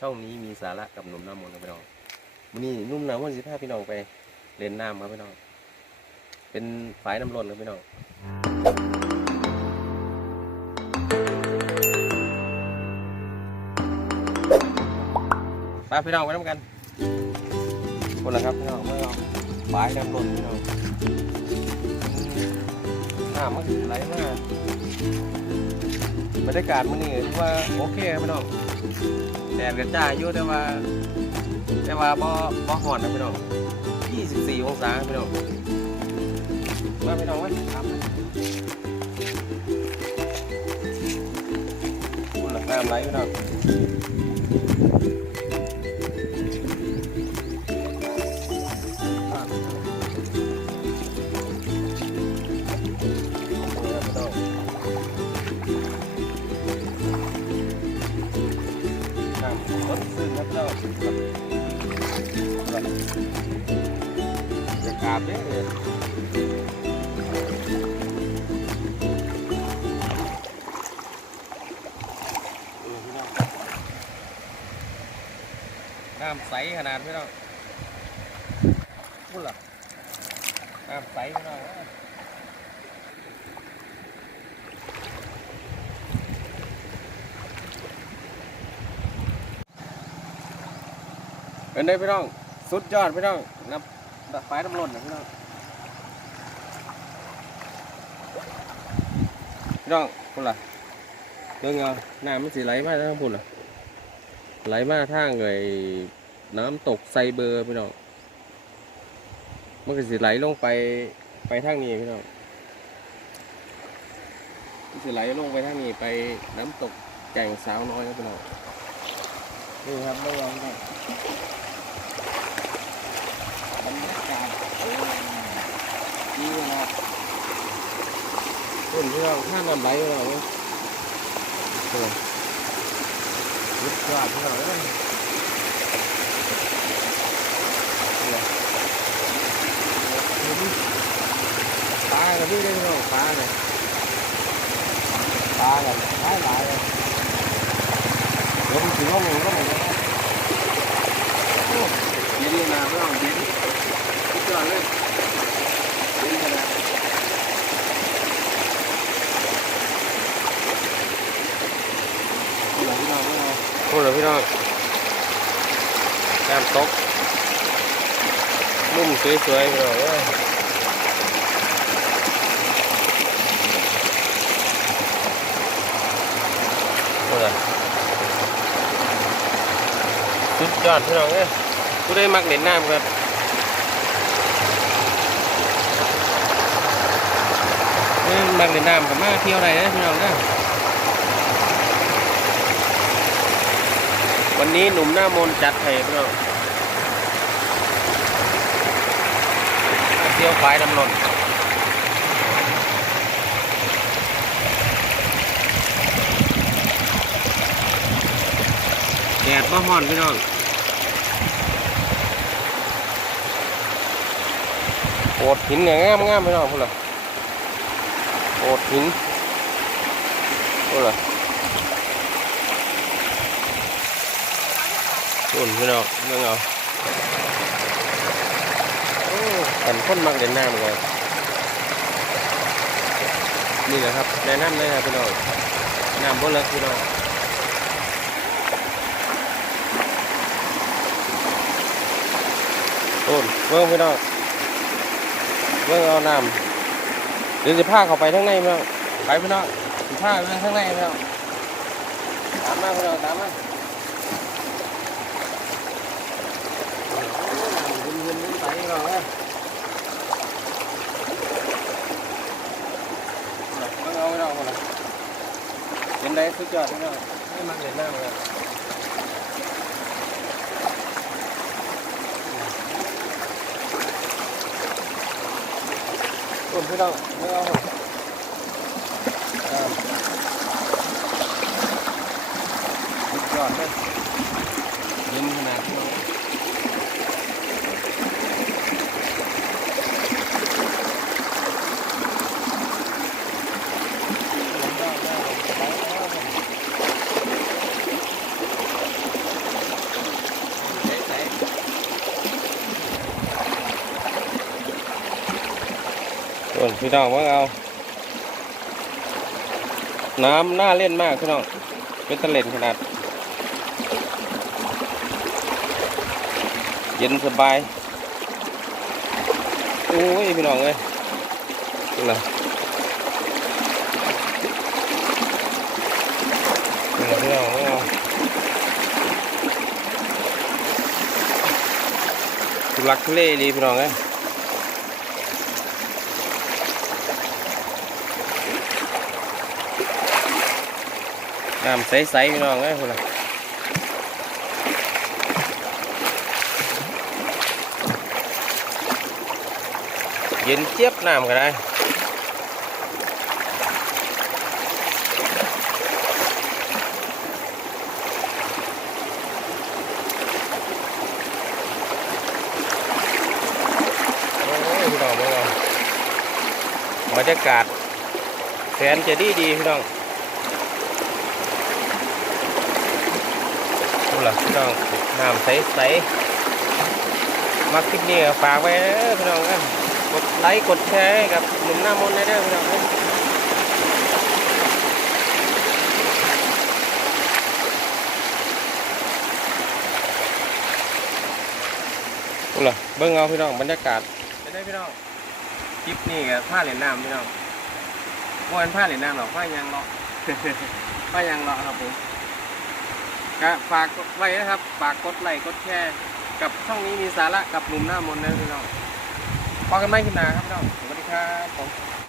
ช่องนี้มีสาระกับหนุ่มน้ำมนต์ครับพี่น้องวันนี้นุ่มน้ำมนต์สิพาพี่น้องไปเล่นน้ำครับพี่น้อง เป็นฝายน้ำร้อนครับพี่น้องไปพี่น้องไปน้ำกันคนละครับพี่น้องไม่เอาฝายน้ำร้อนพี่น้องน้ำมันไหลมากบรรยากาศมันนี่ถือว่าโอเคครับพี่น้อง แดดกระจ้าอยู่แต่ว่า แต่ว่าบ่บ่ฮ้อนนะพี่น้อง24องศาพี่น้องมาพี่น้องไว้ครับคุณหลังน้ำไหลพี่น้อง น้ำรถซึ้งครับเจ้าจะกาบเด้อน้ำใสขนาดพี่น้องพูดล่ะน้ำใสพี่น้อง เป็นไงพี่น้อง สุดยอดพี่น้องนับไฟน้ำร้อนนะพี่น้อง พี่น้องพูดล่ะเรื่องเอาน้ำมันสีไหลมาทางพูดล่ะไหลมาทางไอ้น้ำตกไซเบอร์พี่น้องมันก็สิไหลลงไปไปทางนี้พี่น้องมันสิไหลลงไปทางนี้ไปน้ำตกแก่งสาวน้อยครับพี่น้องนี่ครับไม่ยอมครับบรรยากาศโอ้ยดีนะครับ คนที่เราท่าน้ำไหลเราเนี่ยเออยึดกวาดที่เราเนี่ยปลากันด้วยได้ไหมปลาเนี่ยปลากันหลายหลายเลยเดี๋ยวมันถึงห้องหนึ่งก็หมดแล้วโอ้ยินดีนะไม่ต้องยินทุกอย่างเลยยินดีนะ พูดเลยพี่น้องน้ำ ตกมุมสวยๆเอ้ยพูดเลยสุดยอดพี่น้องเอ้ยกูได้มักเล่นน้ำกันมักเล่นน้ำกับมาเที่ยวอะไรนะพี่น้องนะวันนี้หนุ่มหน้ามนจัดให้พี่น้อง เที่ยวควายน้ำนนแดดมาฮ้อนพี่น้องโอดหินเนี่ยงามงามๆพี่น้องพูดเลยโอดหินพูดเลยส่วนพี่น้องเรื่องเอา โอ้กันคนมักเล่นน้ำเลยนี่แหละครับแนะนำเลยครับพี่น้องน้ำบ่เลิกพี่น้องโอ้นเบิ่งพี่น้องเบิ่งเอาน้ำเดี๋ยวจะพาเขาไปข้างในพี่น้องไปพี่น้องสิพาไปข้างในพี่น้องตามมาพี่น้องตามมา Vinh Vinh đến tay rồi á เอาไม่เอาคนละเห็นได้สุดยอดทั้งนั้นไม่มันเห็นหน้าเลยต้นไม่เอาไม่เอาคนสุดยอดเลยเย็นขนาดนี้ โอ้ยพี่น้องว่าเอา น้ำน่าเล่นมากพี่น้องเป็นตะเล่นขนาด เย็นสบายโอ้ยพี่น้องเอ้ยนี่ล่ะนี่ล่ะพี่น้องว่าเอาทุลักทุเลดีพี่น้องเอ้ย น้ำใสๆพี่น้องเอ้ยพุ่นน่ะเย็นเจี๊ยบน้ำก็ได้โอ้ยพี่น้องพี่น้องบรรยากาศแสนจะดีดีๆพี่น้อง นี่แห ละพี่น้องน้ำใสๆมาคลิปนี้ฝากไว้พี่น้องนะกดไลค์กดแชร์กับหนุ่มหน้ามนต์ได้เด้อพี่น้องเด้อนี่ะเบิ่งเอาพี่น้องบรรยากาศไปได้พี่น้องคลิปนี้ก็ผ้าเหรียญน้ำพี่น้องวันผ้าเหรียญน้ำหรอกผ้ายางเลาะผ้ายางเลาะครับผม ก็ฝากไว้นะครับฝากกดไลค์กดแชร์กับช่องนี้มีสาระกับมุมหน้ามนต์นะพี่น้องพอกันไหมขึ้นนาครับพี่น้องสวัสดีครับผม